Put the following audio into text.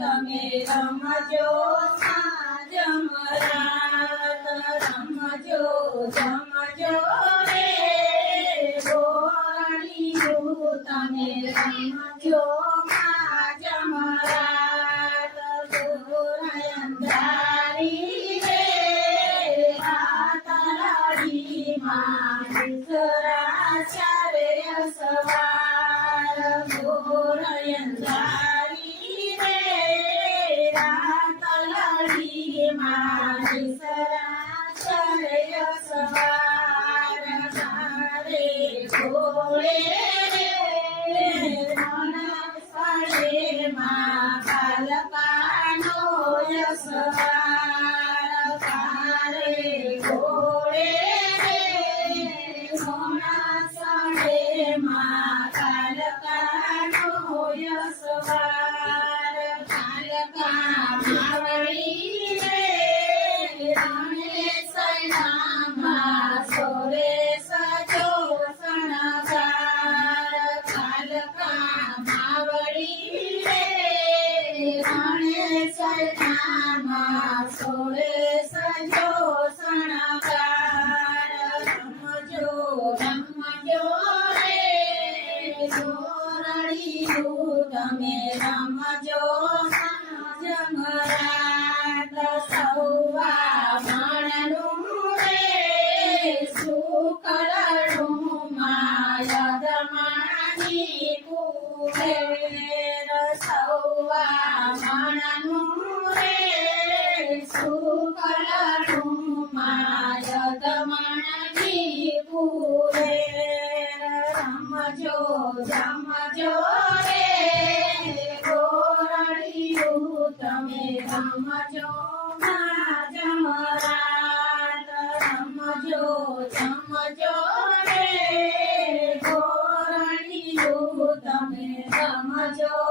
તમે રમજો જમરાત રમજો જમજો રે ગોરણીયું તમે રમજો જમરાત ગોરયંધારી રે આતરાડી માં ચારે સવાર ગોરયંધારી તમે રમજો જમરાત સૌવા મણનું રે શુકળનું માયદમાની કુબેર સૌવા મણનું રે શુકળનું માયદમાની કુબેર રમજો જમજો તમે રમજો જમરાત રમજો જમજો રે ગોરણીયું તમે રમજો